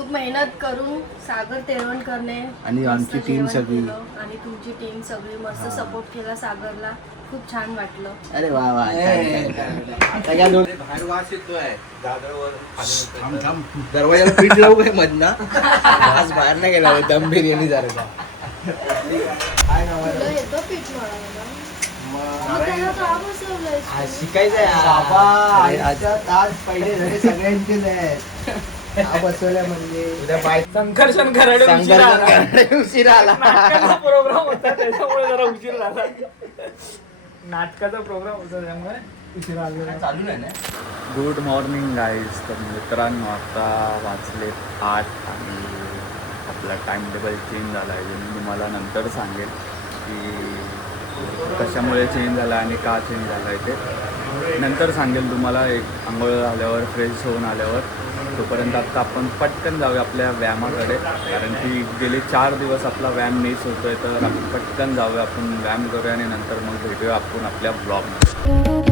खूप मेहनत करून सागर तेरवणकरने आणि मस्त आमची टीम जेवण सगळी. केलं. आणि तुमची टीम सगळी मस्त सपोर्ट केला सागरला. खूप छान वाटलं. अरे वा वा आता या दोन बाहेर वास येतोय दरवाजाला पीठ लावू काय मधना आज बाहेर नाही गेला दम बिर्याणी सारखा काय नाव तुला आहे येतं पीठ मळायला? मग त्याला का बसवलंयस तू? शिकायचंय बाबा तास पहिले झाले सगळ्यांचेच आहेत बसवल्या म्हणजे उद्या बाय संघर्षण करायला उशिरा आला प्रोग्राम होता त्याच्यामुळे जरा उशीर झाला. नाटकाचा प्रोग्राम होता त्यामुळे उशिरा आलेला. चालू आहे ना. Good morning guys. तर मित्रांनो आता वाजले 8 आणि आपला टाईम टेबल चेंज झाला आहे. मी तुम्हाला नंतर सांगेल की कशामुळे चेंज झाला आणि का चेंज झाला आहे ते नंतर सांगेल तुम्हाला. एक आंघोळ झाल्यावर फ्रेश होऊन आल्यावर. तोपर्यंत आत्ता आपण पटकन जाऊया आपल्या व्यायामाकडे, कारण की गेले 4 दिवस आपला व्यायाम मिस होतो आहे. तर आपण पटकन जाऊया, आपण व्यायाम करूया आणि नंतर मग भेटूया आपण आपल्या ब्लॉगमध्ये.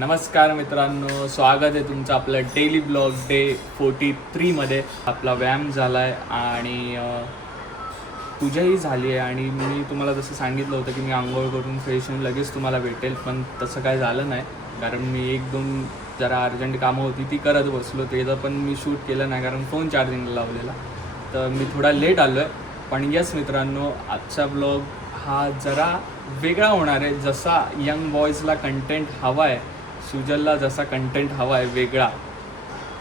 नमस्कार मित्रांनो, स्वागत आहे तुमचं आपलं डेली ब्लॉग डे 43मध्ये. आपला व्यायाम झाला आहे आणि पूजाही झाली आहे. आणि मी तुम्हाला जसं सांगितलं होतं की मी आंघोळ करून फ्रेश होऊन लगेच तुम्हाला भेटेल, पण तसं काय झालं नाही. कारण मी 1-2 जरा अर्जंट कामं होती ती करत बसलो. त्याचं पण मी शूट केलं नाही कारण फोन चार्जिंगला लावलेला. तर मी थोडा लेट आलो आहे. पण यस मित्रांनो, आजचा ब्लॉग हा जरा वेगळा होणार आहे. जसा यंग बॉईजला कंटेंट हवा आहे, सुजलला जसा कंटेंट हवा आहे वेगळा,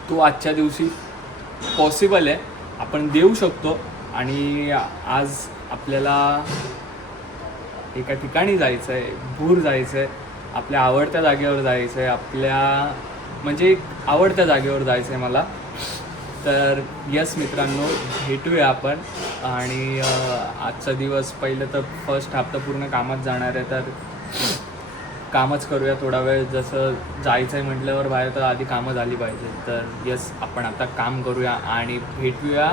तो आजच्या दिवशी पॉसिबल आहे, आपण देऊ शकतो. आणि आज आपल्याला एका ठिकाणी जायचं आहे, भूर जायचं आहे, आपल्या आवडत्या जागेवर जायचं आहे, आपल्या म्हणजे आवडत्या जागेवर जायचं आहे मला. तर यस मित्रांनो, भेटूया आपण. आणि आजचा दिवस पहिलं तर फर्स्ट हाफ तर पूर्ण कामात जाणार आहे, तर कामच करूया थोडा वेळ. जसं जायचं आहे म्हटल्यावर बाहेर तर आधी कामं झाली पाहिजे. तर यस, आपण आता काम करूया आणि भेटूया.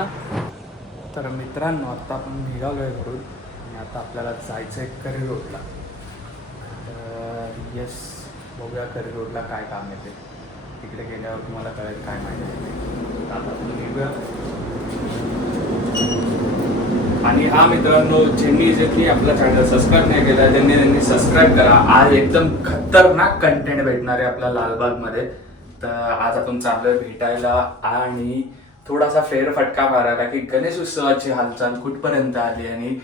तर मित्रांनो, आत्ता आपण निघालो आहे घरून आणि आता आपल्याला जायचं आहे करी रोडला. तर यस, बघूया करी रोडला काय काम आहे ते. तिकडे गेल्यावर तुम्हाला कळेल काय माहिती. आता आपण निघूया. आणि हा मित्रांनो, ज्यांनी ज्यांनी आपला चॅनल सबस्क्राईब नाही केला त्यांनी सबस्क्राईब करा. आज एकदम खतरनाक कंटेंट भेटणार आहे आपल्या लालबागमध्ये. तर आज आपण चाललोय भेटायला आणि थोडासा फेरफटका मारायला की गणेश उत्सवाची हालचाल कुठपर्यंत आली आणि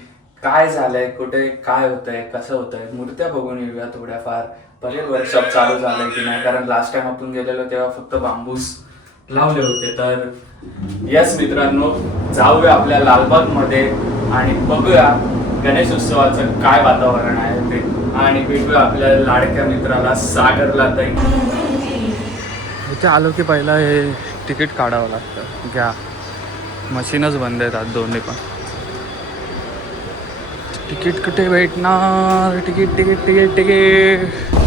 काय झालंय, कुठे काय होतंय, कसं होतंय. मूर्त्या बघून येऊया थोड्याफार. पहिले वर्कशॉप चालू झालंय की नाही, कारण लास्ट टाइम आपण गेलेलो तेव्हा फक्त बांबूस लावले होते. तर यस मित्रांनो, जाऊया आपल्या लालबागमध्ये आणि बघूया गणेश उत्सवाचं काय वातावरण आहे ते. आणि भेटूया आपल्या लाडक्या मित्राला सागरला. ताई इथे आलो की पहिला हे तिकीट काढावं लागतं. घ्या, मशीनच बंद आहेत आज दोन्ही पण. तिकीट कुठे भेटणार? तिकीट तिकीट तिकीट तिकीट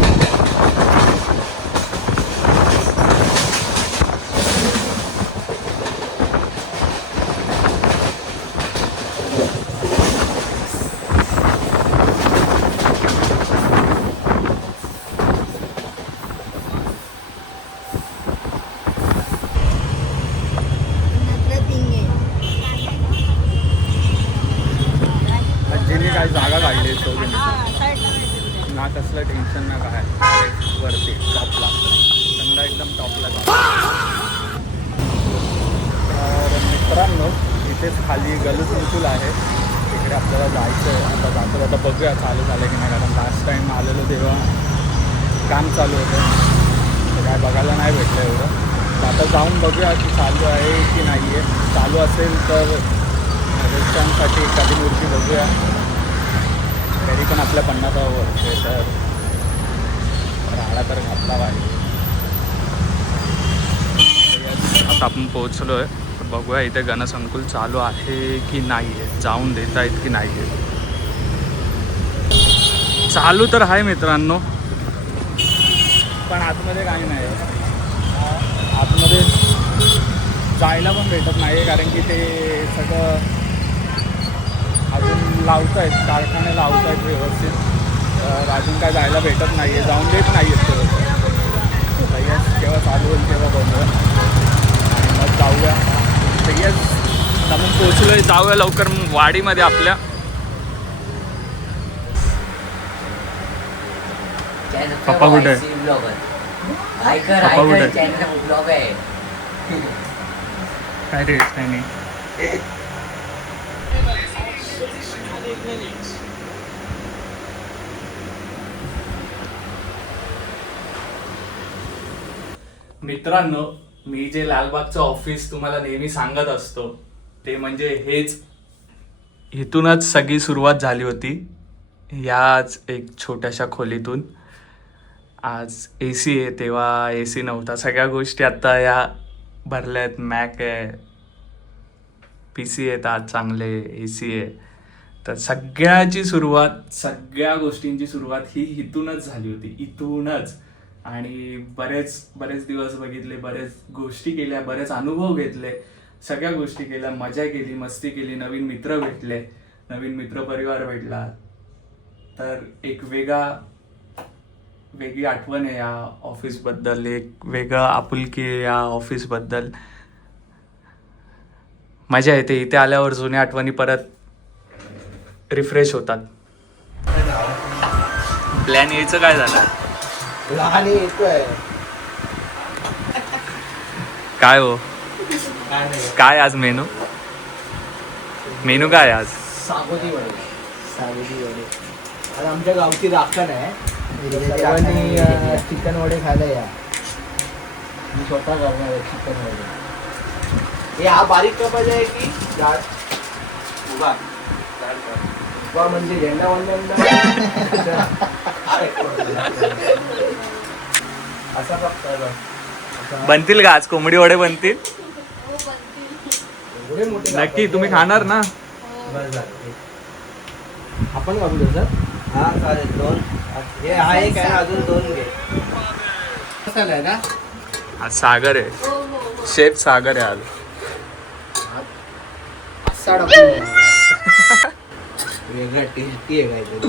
काय जागा काढली सोडून ना, कसलं टेन्शन ना काय. वरती टॉपला थंड एकदम टॉपला. तर मित्रांनो, इथेच खाली गलुसुल आहे तिकडे आपल्याला जायचं आहे. आता जाता जाता बघूया चालू झालं की नाही, कारण लास्ट टाईम आलेलो तेव्हा काम चालू होतं, तर काय बघायला नाही भेटलं एवढं. तर आता जाऊन बघूया की चालू आहे की नाही आहे. चालू असेल तर रेस्टॉरंटसाठी एखादी मूर्ती बघूया. तरी पण आपल्या 50 वर्ष तर राडा तर घातला पाहिजे. आता आपण पोहोचलो आहे, तर बघूया इथे गणसंकुल चालू आहे की नाही आहे, जाऊन देत आहेत की नाही आहे. चालू तर आहे मित्रांनो, पण आतमध्ये काही नाही. आतमध्ये जायला पण भेटत नाही, कारण की ते सगळं अजून लावत आहेत, कारखाने लावत आहेत व्यवस्थित, तर अजून काय जायला भेटत नाही आहे, जाऊन देत नाही आहेत ते. केव्हा चालू होईल तेव्हा बघूया आणि मग जाऊया. तर येस आपण पोचलो आहे, जाऊया लवकर वाडीमध्ये आपल्या. पप्पा कुठे आहे? पप्पा कुठे आहे? काय रे काय नाही. मित्रांनो, मी जे लालबागचं ऑफिस तुम्हाला नेहमी सांगत असतो ते म्हणजे हेच. इथूनच सगळी सुरुवात झाली होती, याच एक छोट्याशा खोलीतून. आज AC आहे, तेव्हा AC नव्हता. सगळ्या गोष्टी आता या भरल्या आहेत. मॅक आहे, PC आहेत आज चांगले, AC आहे. तर सगळ्याची सुरुवात, सगळ्या गोष्टींची सुरुवात ही इथूनच झाली होती, इथूनच. आणि बरेच दिवस बघितले, बरेच गोष्टी केल्या, बरेच अनुभव घेतले, सगळ्या गोष्टी केल्या, मजा केली, मस्ती केली, नवीन मित्र भेटले, नवीन मित्रपरिवार भेटला. तर एक वेगळी आठवण आहे या ऑफिसबद्दल, एक वेगळं आपुलकी आहे या ऑफिसबद्दल. मजा येते इथे आल्यावर, जुन्या आठवणी परत रिफ्रेश होतात. प्लॅन यायचं काय झालं? लहान येतोय काय हो, काय आज मेनू काय आज? साबुदी वडे. आज आमच्या गावची राखण आहे, सर्वांनी चिकन वडे खायला या. मी स्वतः करणार आहे चिकन वडे. हे हा बारीक कपाचा आहे की जाड? उभा म्हणजे झेंडा वंदन असा फक्त बनतील का आज कोंबडी वडे बनतील? एवढे मोठे नक्की तुम्ही खाणार ना? आपण काढू तसं. हा चालेल. 2 हे आहे काय, अजून 2 घे. मसाला आहे ना आज सागर आहे, शेफ सागर आहे आज. असा वेगळा टेस्टी आहे काहीतरी.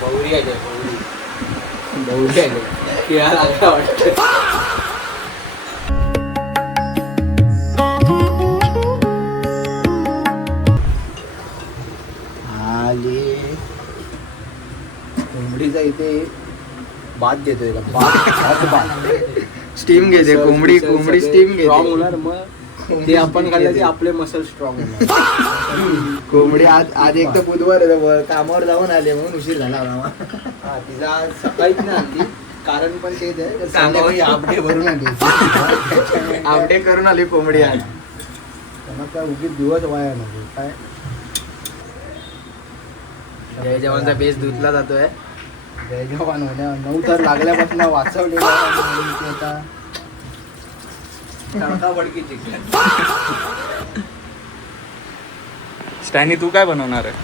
पौरी आहे, पौरी आहे खेळा लागला वाटतं. कोंबडीचा इथे भात घेतोय का? भात स्टीम घेते कोंबडी स्टीम घेते. होणार मग ते आपण खाल्लं की आपले मसल स्ट्रॉंग होणार. कोंबडी आज एक तर बुधवार आहे, कामावर जाऊन आले म्हणून उशीर झाला. हा तिचा आज सकाळीच नाही आणली, कारण पण तेच आहे, संध्याकाळी आपटे भरून आली. आपटे करून आली कोंबडी आज. त्यांना काय उगीच दिवस वाया नको. काय जय जवानचा बेस धुतला जातोय. जय जवान होण्या 9 तर लागल्यापासून वाचवलेला आता स्टॅनी तू काय बनवणार आहे?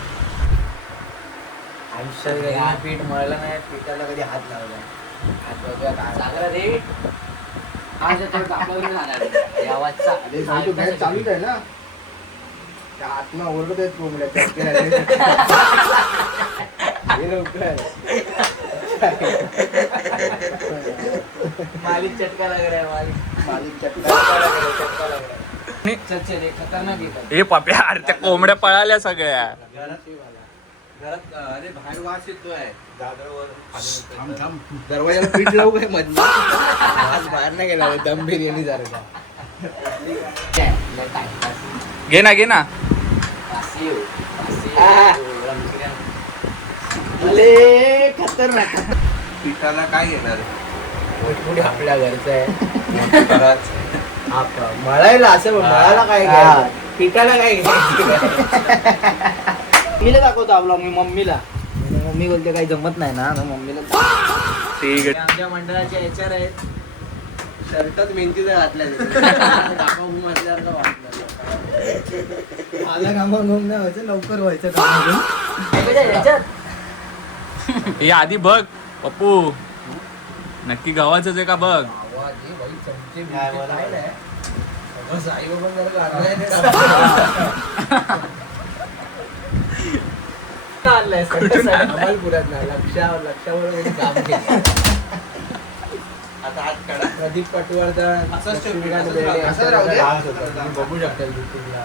आयुष्यात पीठ मळलं नाही, पिठाला कधी हात लावला. हात बघूया काय चालूच आहे ना. त्या आत्मा ओरडत आहेत कोंबड्या. मालिक चटका लग रहा है. मालिक चटका लग रहा है. खतरनाक येतात. ए पाप्या, अरे त्या कोंबड्या पळाल्या सगळ्या. घरात अरे बाहेर वास येतोय. दरवाजाला पीठ लावू काय मधलं? आज बाहेर नाही गेला, दम बिर्याणी सारखा. घे ना घे ना. अरे खतरनाक. पिठाला काय घेणार पुढे आपल्या घरचं आहे. घरात मळायला असं मळायला काय घ्यायचं? पिठाला काय घ्यायचं? मम्मीला दाखवतो आपला मी मम्मीला. मम्मी बोलते काही जमत नाही ना मम्मीला. ठीक आहे. आमच्या मंडळाच्या याच्यावर आहेत. शर्टात मेहंदीचा घातल्या म्हटल्यासारखं वाटलं. माझ्या कामावर घुम नाही व्हायचं, लवकर व्हायचं काम. हे आधी बघ पप्पू, नक्की गव्हाच आहे का बघ. आता हात काढा. प्रदीप पटवर्धन असंच ठेव. लक्ष्मीकांत असंच बेर्डे राहू दे. यांचा असंच राहू दे. डान्स होता. तुम्ही बघू शकता युट्यूबला.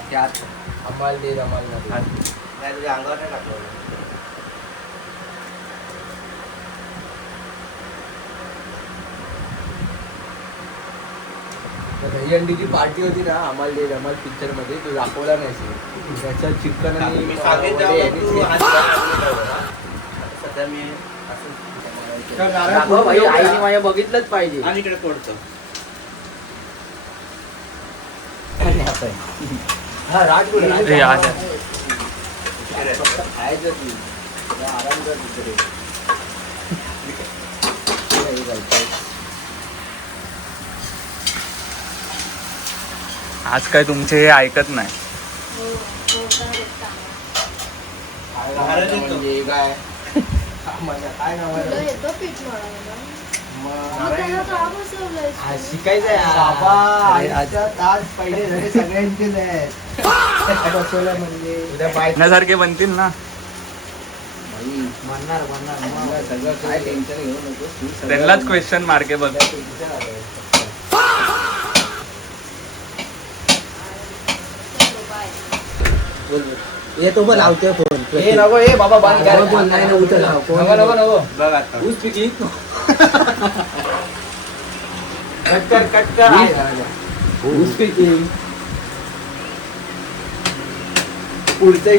अंबाल दे धमाल मध्ये. नाही तुझ्या अंगावर नाही टाकलं. दहीहंडीची पार्टी होती ना अमाल दे धमाल पिक्चर मध्ये, तो दाखवला नाही त्याच्यात चिकन आणि मी सांगेन वडे तेव्हा यांनी तू ते- हात काढ. आता सध्या मी असंच दाखव भाई, आईने माझ्या बघितलंच पाहिजे. आणि इकडे तोडतो. हा राजगुड ए, आज. खायचं ती आराम कर तिकडे. आज काय तुमचे हे ऐकत नाही. म्हणजे काय काय नाव आहे? शिकायचं आहे बाबा. आजच्या तास पहिले झाले सगळ्यांचेच आहेत. बसवलं म्हणजे उद्या बाय सारखे बनतील ना. म्हणणार सगळं काय टेन्शन घेऊ नको. त्यांनाच क्वेश्चन मार्क आहे बघ. येतो पण लावतोय फोन. हे नको हे बाबा बांध काय बोल नाही ना उचल. नको नको बघ आता. ऊस पिकली कट कर ऊस पिकली. पुढचं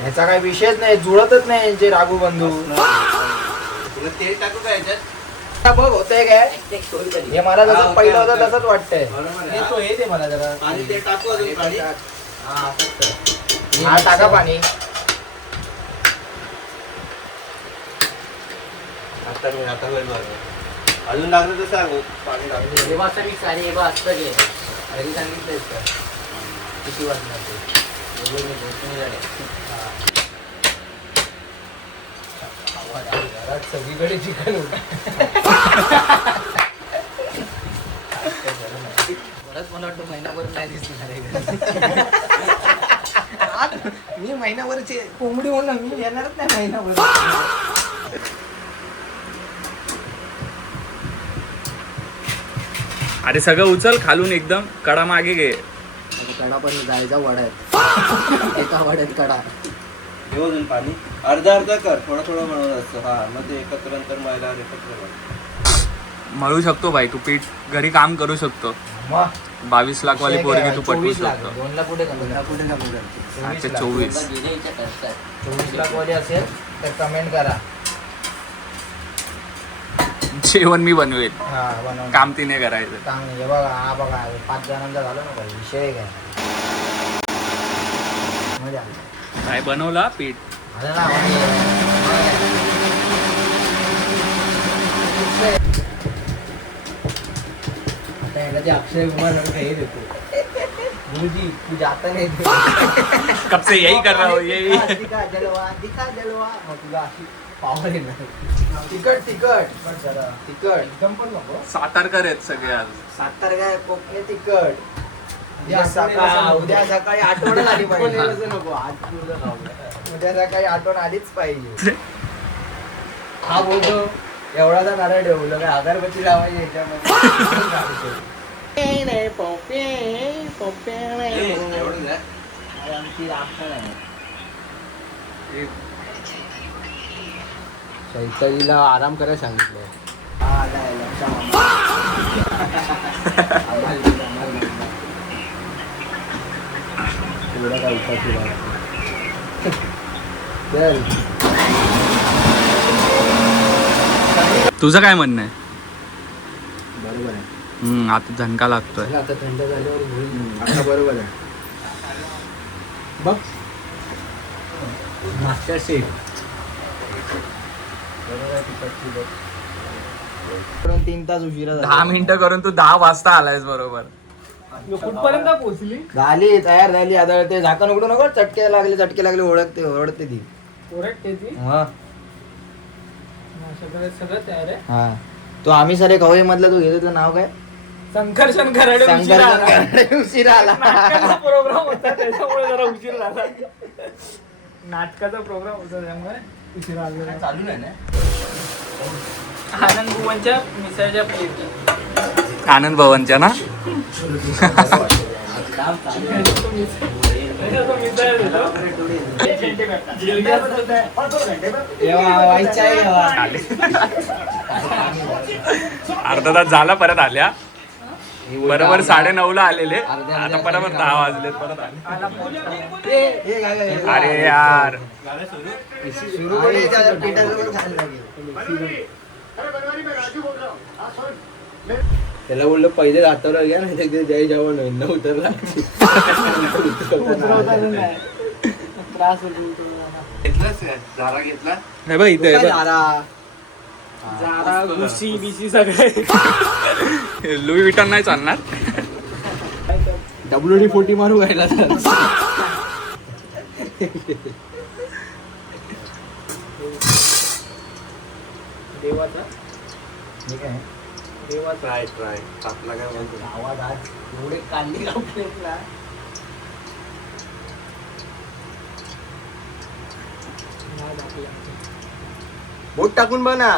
ह्याचा काही विषयच नाही, जुळतच नाही यांचे राघू बंधू. तुला तेल टाकू का याच्यात? बघ होतंय काय हे मला जसं पहिलं होतं तसंच वाटतंय. बरोबर हे आहे. तो हे दे मला जरा आणि ते टाकू अजून पाणी. हा टाका पाणी. आता होईल बरोबर. अजून लागलं तर सांग पाणी लागलं. किती वाजणार ते? घरात सगळीकडे चिकन परत मला वाटतं महिनाभर नाही दिसणार आहे. मी महिनाभरची कोंबडी म्हणून मी येणारच नाही महिनाभर. अरे सगळं उचल खालून एकदम कडा मागे घे. कडा पण जायचा वड्यात. एका वड्यात कडा. घेऊ अजून पाणी. अर्धा अर्धा कर. थोडं थोडं म्हणून असतं. हा मग ते एकत्र नंतर मळल्यावर एकत्र कर. मळू शकतो भाई तू पीठ. घरी काम करू शकतो. 22 लाख वाली पोरगी तू पटवू शकतो. 2 लाख कुठे कमी. अच्छा 24. 24 लाख वाली असेल तर कमेंट करा. जेवण मी बनवेल. हा बनव. काम तिने करायचं. काम हे बघा हा बघा 5 जणांचा झाला ना भाई. विषय काय मजा आली. काय बनवला पीठ. झालं ना आता याला ते अक्षय कुमार हे देतो. गुरुजी तू जाता नाही कब से यही कर रहा हूँ यही. दिखा जलवा मग तुला अशी पावर येणार. तिकट जरा तिकट एकदम पण नको. सातारकर आहेत सगळे आज. सातार काय कोकणी तिकट. उद्या सकाळी आठवण आली पाहिजे. नको आज पूर्ण खाऊ. उद्या सकाळी आठवण आलीच पाहिजे. हा बोलतो एवढाचा नारळ ठेवलं काय अगरबत्ती लावायची याच्यामध्ये. एवढं नाही. आमची राखण आहे. शैतलीला आराम करायला सांगितलंय. एवढा काय उपाशी राहा. चल. तुझं काय म्हणणं आहे? बरोबर आहे. आता झणका लागतोय. आता थंड झाल्यावर होईल. आता बरोबर आहे. बघ मास्टर शेफ 3 तास उशिरा 10 मिनिटं करून तू 10 वाजता आलायस बरोबर. कुठपर्यंत पोहोचली? झाली तयार झाली. आता ते झाकण उघडू नको. चटके लागले ओळखते ती. ओरडते ती. हा सगळं तयार आहे. हा तो आम्ही सारे खवई मधला तू घेतो तुझं नाव काय? संघर्षण खराडे उशिरा आला. शंकर उशिरा आला. नाटकाचा प्रोग्राम होता त्याच्यामुळे जरा उशीर झाला. नाटकाचा प्रोग्राम होता त्यामुळे उशिरा आला. चालू नाही ना. आनंद बुवांच्या मिसळच्या प्लेट. आनंद भवनच्या ना. अर्धा तास झाला परत आल्या. बरोबर 9:30 आलेले. आता बरोबर 10 वाजले परत आले. अरे यार त्याला बोललं पहिले हातावर घ्या नाही तर जय जवान होईल ना उतरला. त्रास होतो. झारा घेतला. हे बघ इथे जारा गुशी बिशी सगळे. लुई विटन नाही चालणार. WD-40 मारू घ्यायला. देवाचा ठीक आहे. ट्राय आपला काय म्हणतो. आवाज आज एवढे काढली प्लेटला. बोट टाकून बघ ना.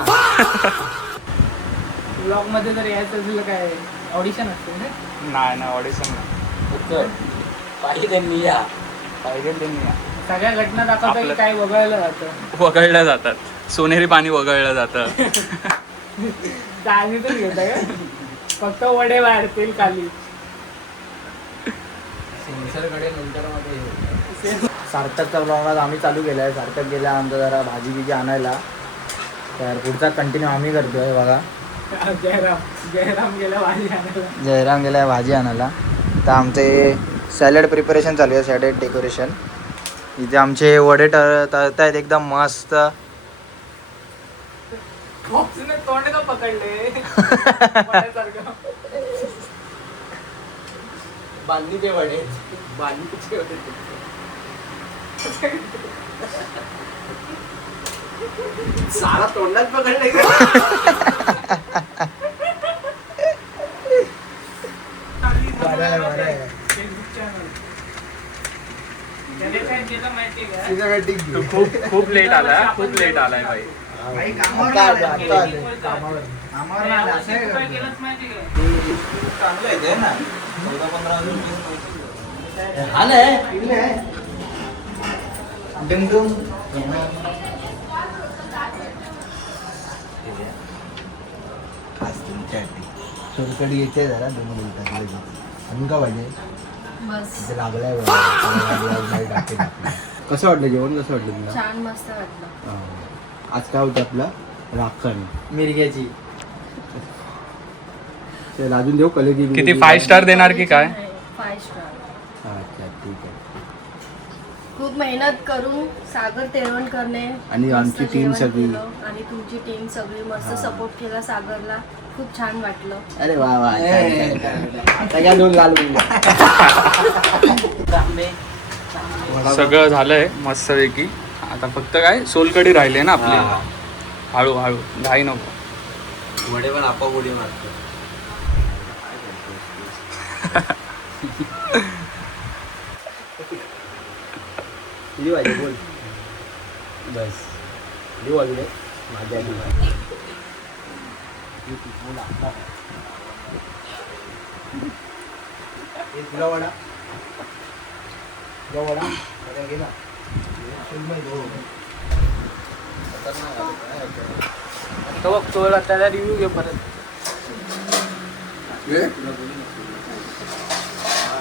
ब्लॉग मध्ये जर यायचं असेल काय ऑडिशन असते ना. नाही ना ऑडिशन पाहिजे त्यांनी या. पाहिजे त्यांनी सगळ्या घटना दाखवता की काय वगळलं जातं. वगळल्या जातात. सोनेरी पाणी वगळलं जातं. चाळणी तर घेता का फक्त वडे वाढतील खाली. सेन्सरकडे नंतर मध्ये सार्थकचा ब्लॉग आम्ही चालू केला आहे. सार्थक गेला आमचा जरा भाजी बिजी आणायला. तर पुढचा कंटिन्यू आम्ही करतोय बघा. जयराम गेला भाजी आणायला. जयराम गेला आहे भाजी आणायला. तर आमचे सॅलड प्रिपरेशन चालू आहे. Salad decoration. इथे आमचे वडे तळत आहेत एकदम मस्त. तोंड का पकडले. बांधीचे वडे. बांधीचे वडे. सारा तोंडात पकडले. खूप लेट आलाय. खूप लेट आलाय भाई. चांगलं आहे ते ना. 14-15 डुंगडुंग. सोलकडी येते जरा 2 मिनिटात. अजून का पाहिजे? बस इथे लागलाय कसं वाटलं जेवण? कसं वाटलं तुला? छान मस्त वाटलं. आज काय होतं आपलं? राखण मिरग्याची. चल अजून देऊ कलेजी. किती 5 स्टार देणार की काय? 5 स्टार. अच्छा ठीक आहे. खूप मेहनत करून सागर तेळवणकरने आणि मस्त आमची टीम जेवण सगळी. केलं. आणि तुमची टीम सगळी मस्त सपोर्ट केला सागरला. खूप छान वाटलं. अरे वा वा. आता काय 2 लाल मुंग्या. सगळं झालंय मस्तपैकी. आता फक्त काय सोलकडी राहिले ना आपली. हळूहळू घाई नको. वडे पण आपा उडी मारतो. किती वाजले बोल. बस देऊ अजून एक. माझ्या तुला वडा. तुला वडा गेला. तो बघ त्याला रिव्ह्यू घे परत.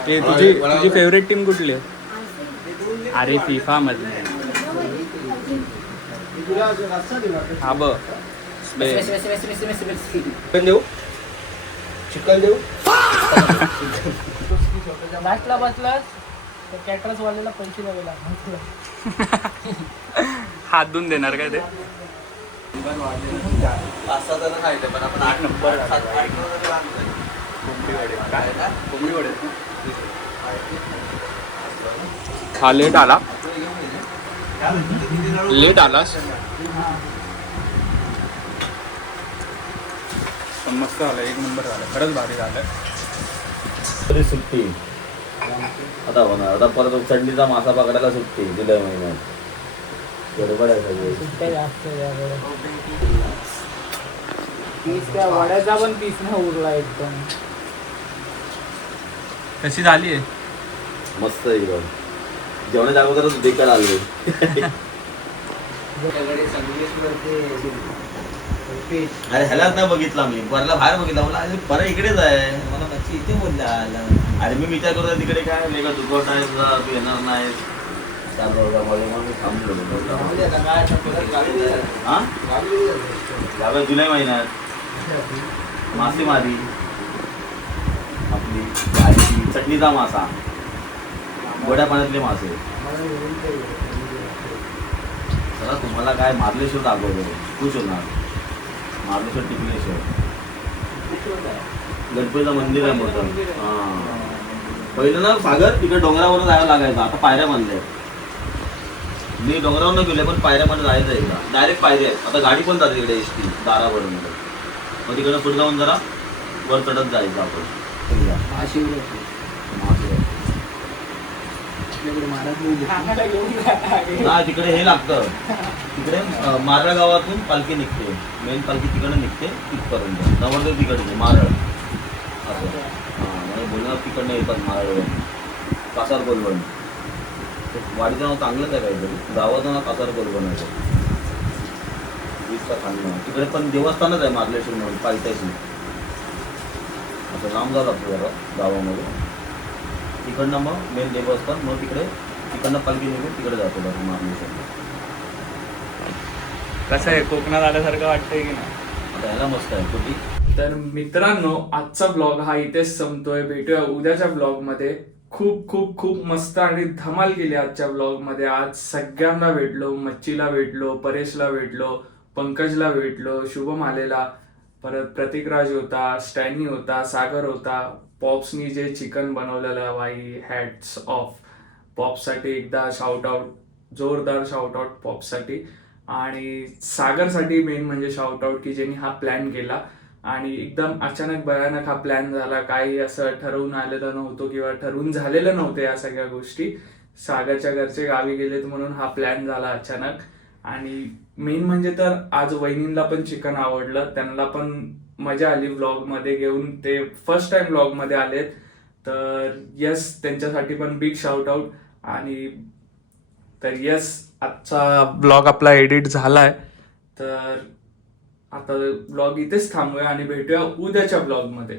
तुझी फेवरेट टीम कुठली आहे? अरे फिफा मधले हा बघ चिकन देऊ चिकन देऊ लास्टला बसलास तर कॅटरस वाल्याला पैसे द्यावे लागणार. हात धुवून देणार काय ते 5-6 जण खायचे पण आपण 8 नंबर हा लेट आलास पण मस्त झालं, एक नंबर झालं, खरंच भारी झालं. तरी सुट्टी आता होणार. आता परत चटणीचा मासा पकडायला सुट्टी जुलै महिन्यात. बरोबर आहे सगळे. सुट्ट्या जास्त आहे यावेळेस. पीस त्या वड्याचा पण पीस नाही उरला एकदम. कशी झाली आहे? मस्त एकदम. जेवणाच्या अगोदरच बेकार आले. अरे ह्यालाच नाही बघितला मी, बरला बाहेर बघितला. मला अरे बरं इकडेच आहे. मला मच्छी इथे बोलल्या. अरे मी विचार करतो तिकडे काय वेगळं दुखवत आहे तुला, तू येणार नाही. मी थांबलो. हा यावेळेस जुलै महिन्यात मासेमारी आपली जायची, चटणीचा मासा, गोड्या पाण्यातले मासे. चला तुम्हाला काय मार्लेश्वर दाखवतो, खुश होणार. मार्लेश्वर टिकलेश्वर गणपतीचं मंदिर आहे मोठं. हा पहिलं ना सागर तिकडे डोंगरावरून जायला लागायचं, आता पायऱ्या बांधल्या. मी डोंगरावर गेले पण पायऱ्यामध्ये जायचं एकदा. डायरेक्ट पायऱ्या आहेत. आता गाडी पण जाते इकडे एसटी दारावरून. मग तिकडे पुढे जाऊन जरा वर चढत जायचं आपण. हा तिकडे हे लागतं. तिकडे मारळ गावातून पालखी निघते. मेन पालखी तिकडे निघते तिथपर्यंत. नवरदेव तिकडे मारळ असं. हा म्हणजे बोलणार तिकडनं येतात मारळ. कासार कोलवण वाडीचं नाव चांगलंच आहे काहीतरी. गावाचं नाव कासार कोलवण आहे. वीसचा खाणं तिकडे पण देवस्थानच आहे मार्लेश्वर म्हणून पायथ्याशी. असं लांब जात लागतं जरा गावामध्ये. तिकडनं मग मेन देवस्थान, मग तिकडनं पालखी निघून तिकडे जातो बघा मार्लेश्वर. कसं आहे, कोकणात आल्यासारखं वाटतंय की नाही? आता ह्याला मस्त आहे कुठे. तर मित्रांनो, आजचा ब्लॉग हा इथेच संपतोय. भेटूया उद्याच्या ब्लॉगमध्ये. खूप खूप खूप मस्त आणि धमाल केली आजच्या ब्लॉगमध्ये. आज सगळ्यांना भेटलो. मच्छीला भेटलो, परेशला भेटलो, पंकजला भेटलो, शुभम आलेला, परत प्रतीकराज होता, स्टॅनी होता, सागर होता. पॉप्सनी जे चिकन बनवलेलं भाई, हॅट्स ऑफ. पॉप्ससाठी एकदा शाउट आउट, जोरदार शाउट आउट पॉप्ससाठी. आणि सागरसाठी मेन म्हणजे शाउट आउट की ज्यांनी हा प्लॅन केला. आणि एकदम अचानक भयानक हा प्लॅन झाला. काही असं ठरवून आलेलं नव्हतं किंवा ठरवून झालेलं नव्हतं या सगळ्या गोष्टी. सागरच्या घरचे गावी गेलेत म्हणून हा प्लॅन झाला अचानक. आणि मेन म्हणजे तर आज वहिनींना पण चिकन आवडलं, त्यांना पण मजा आली व्लॉगमध्ये घेऊन. ते फर्स्ट टाइम व्लॉगमध्ये आलेत. तर यस, त्यांच्यासाठी पण बिग शाउट आउट. आणि तर यस, आजचा ब्लॉग आपला एडिट झालाय. तर आता ब्लॉग इथेच थांबूया आणि भेटूया उद्याच्या ब्लॉगमध्ये.